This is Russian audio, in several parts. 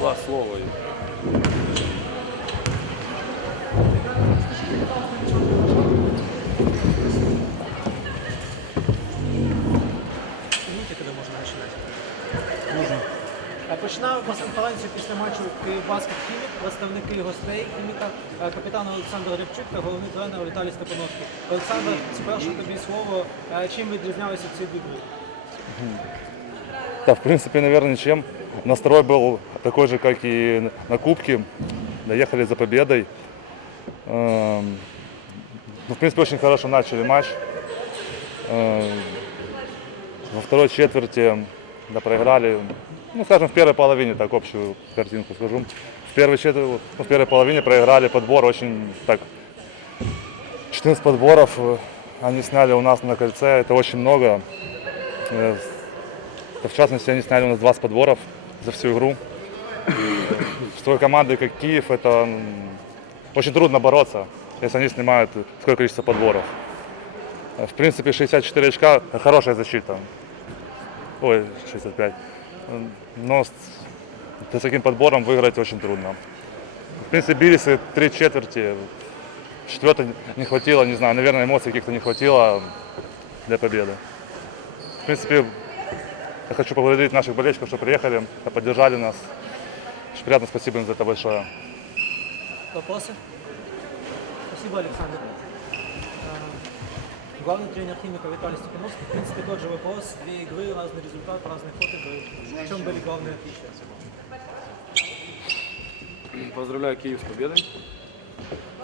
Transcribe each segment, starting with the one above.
два слова. Минуті, коли можна починати? Можна. Починаємо прес-конференцію після матчу Київбаскет Хімік, представники гостей Хіміка, е, капітан Олександр Рябчук та головний тренер Віталій Степановський. Олександр, спершу тобі слово. Е, Чим відрізнялися ці дві гри? Да, в принципе, наверное, ничем. Настрой был такой же, как и на Кубке. Доехали за победой. Эм, Ну, в принципе, очень хорошо начали матч. Эм, Во второй четверти да, проиграли, ну, скажем, в первой половине, так, общую картинку скажу. В первой, четверти, ну, в первой половине проиграли подбор очень так 14 подборов э, они сняли у нас на кольце, это очень много. Э, в частности, они сняли у нас 20 подборов за всю игру. С такой командой, как Киев, это очень трудно бороться, если они снимают такое количество подборов. Э, В принципе, 64 очка – хорошая защита. Ой, 65. М, Но с, с таким подбором выиграть очень трудно. В принципе, бились три четверти. Четвертой не хватило, не знаю, наверное, эмоций каких-то не хватило для победы. В принципе, я хочу поблагодарить наших болельщиков, что приехали, поддержали нас. Очень приятно, спасибо им за это большое. Вопросы? Спасибо, Александр. Э, Главный тренер Химика Виталий Степановский. В принципе, тот же вопрос. Две игры, разный результат, разный ход игры. В чем были главные отличия? Поздравляю Киев с победой.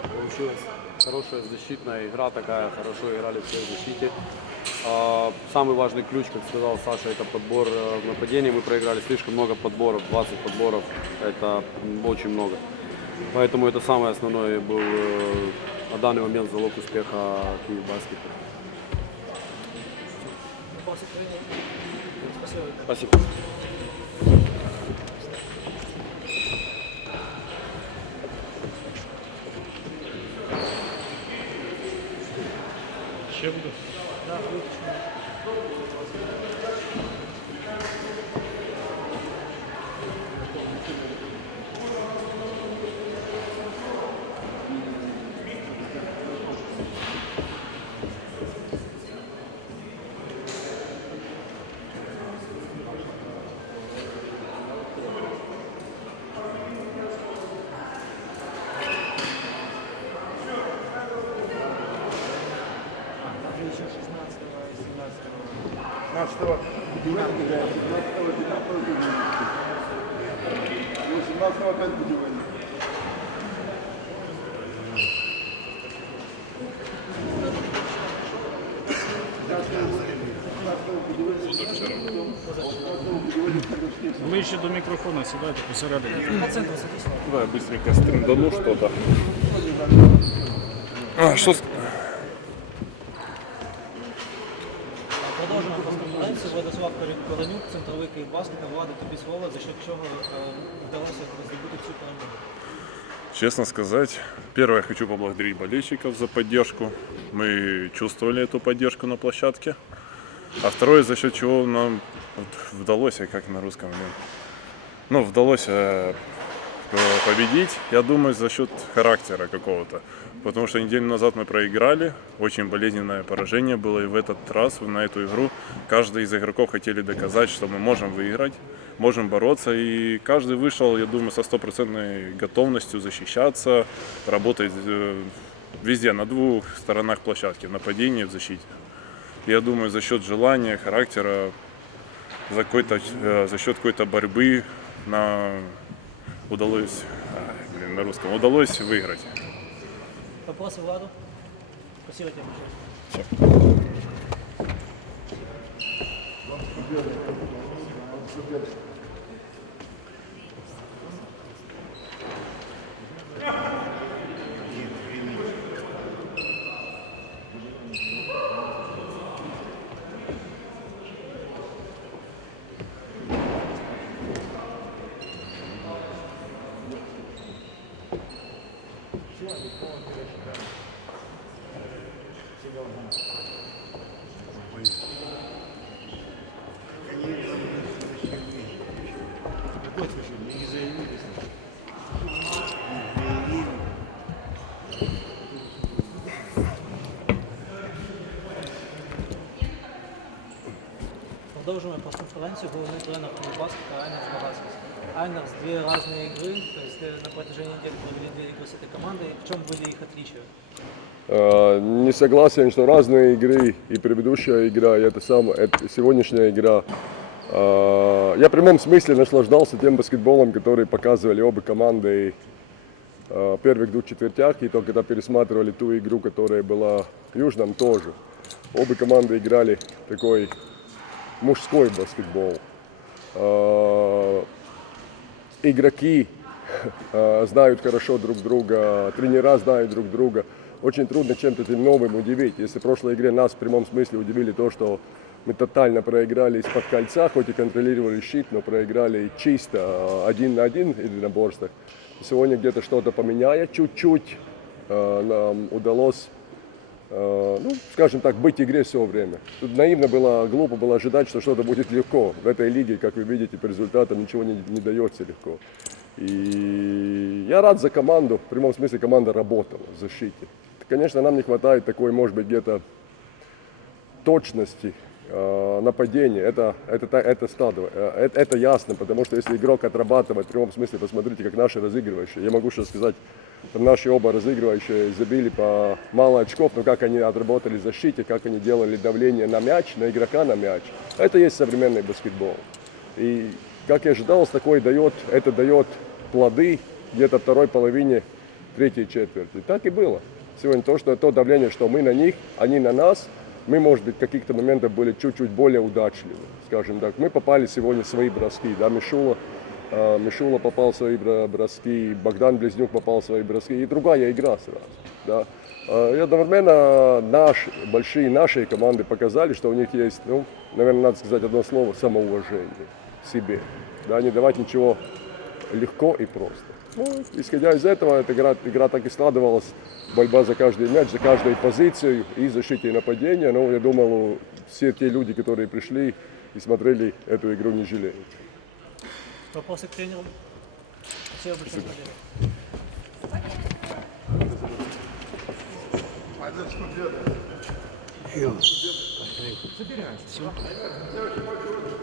Получилась хорошая защитная игра, такая хорошо играли все в защите. А, Самый важный ключ, как сказал Саша, это подбор э, в нападении. Мы проиграли слишком много подборов, 20 подборов, это очень много. Поэтому это самый основной был э, на данный момент залог успеха Киев баскета. Спасибо. Виталий. Спасибо. Да, выключено. Уже еще 16 17 17-го Будивельник играет, 17-го 19-го Будивельник. 18-го опять Будивельник. Ближче до мікрофона сідайте посередині. По центру садись. Давай быстренько стриндану что-то. А, что прес-конференцію. Владислав Коронюк, центровий Київбаскета, влада тобі слово, за що чого е, вдалося здобути цю перемогу. Честно сказать, первое, я хочу поблагодарить болельщиков за поддержку. Мы чувствовали эту поддержку на площадке. А второе, за счет чего нам вот вдалось, а как на русском, блин, ну, вдалось э, э, победить, я думаю, за счет характера какого-то. Потому что неделю назад мы проиграли, очень болезненное поражение было, и в этот раз, на эту игру, каждый из игроков хотели доказать, что мы можем выиграть, можем бороться, и каждый вышел, я думаю, со стопроцентной готовностью защищаться, работать э, везде, на двух сторонах площадки, в нападении в защите. Я думаю, за счет желания, характера, за, какой-то, э, за счет какой-то борьбы нам удалось, ай, блин, на русском, удалось выиграть. Вопросы, Владу? Спасибо тебе большое. Спасибо. Еще один полный пересчитал. Какой священник? Не заявились. Продовжуємо по конференцію головний тренер Кривбас Каранець Багацький. Айнерс две разные игры, то есть э, на протяжении недели провели две игры с этой командой. В чем были их отличия? А, Не согласен, что разные игры и предыдущая игра, и это самое, это сегодняшняя игра. А, Я в прямом смысле наслаждался тем баскетболом, который показывали обе команды в первых двух четвертях, и то, когда пересматривали ту игру, которая была в Южном, тоже. Обе команды играли такой мужской баскетбол. Игроки а, знают хорошо друг друга, тренера знают друг друга. Очень трудно чем-то новым удивить. Если в прошлой игре нас в прямом смысле удивили то, что мы тотально проиграли из-под кольца, хоть и контролировали щит, но проиграли чисто а, один на один или на борстах. Сегодня где-то что-то поменяя чуть-чуть, а, нам удалось э, ну, скажем так, быть в игре все время. Тут наивно было, глупо было ожидать, что что-то будет легко. В этой лиге, как вы видите, по результатам ничего не, не дается легко. И я рад за команду, в прямом смысле команда работала в защите. Конечно, нам не хватает такой, может быть, где-то точности э, нападения. Это, это, это, складывает, э, это, это ясно, потому что если игрок отрабатывает, в прямом смысле, посмотрите, как наши разыгрывающие. Я могу сейчас сказать, там наши оба разыгрывающие забили по мало очков, но как они отработали в защите, как они делали давление на мяч, на игрока на мяч. Это есть современный баскетбол. И как я ожидал, такой дает, это дает плоды где-то второй половине третьей четверти. Так и было. Сегодня то, что то давление, что мы на них, они на нас, мы, может быть, в каких-то моментах были чуть-чуть более удачливы, скажем так. Мы попали сегодня в свои броски, да, Мишула, э, Мишула попал в свои бро- броски, Богдан Близнюк попал в свои броски, и другая игра сразу, да. Э, И одновременно наш, большие наши команды показали, что у них есть, ну, наверное, надо сказать одно слово, самоуважение себе, да, не давать ничего легко и просто. Ну, исходя из этого, эта игра, игра так и складывалась. Борьба за каждый мяч, за каждую позицию и защите и нападение. Но я думал, все те люди, которые пришли и смотрели эту игру, не жалеют. Вопросы к тренеру? Спасибо большое. Валерий.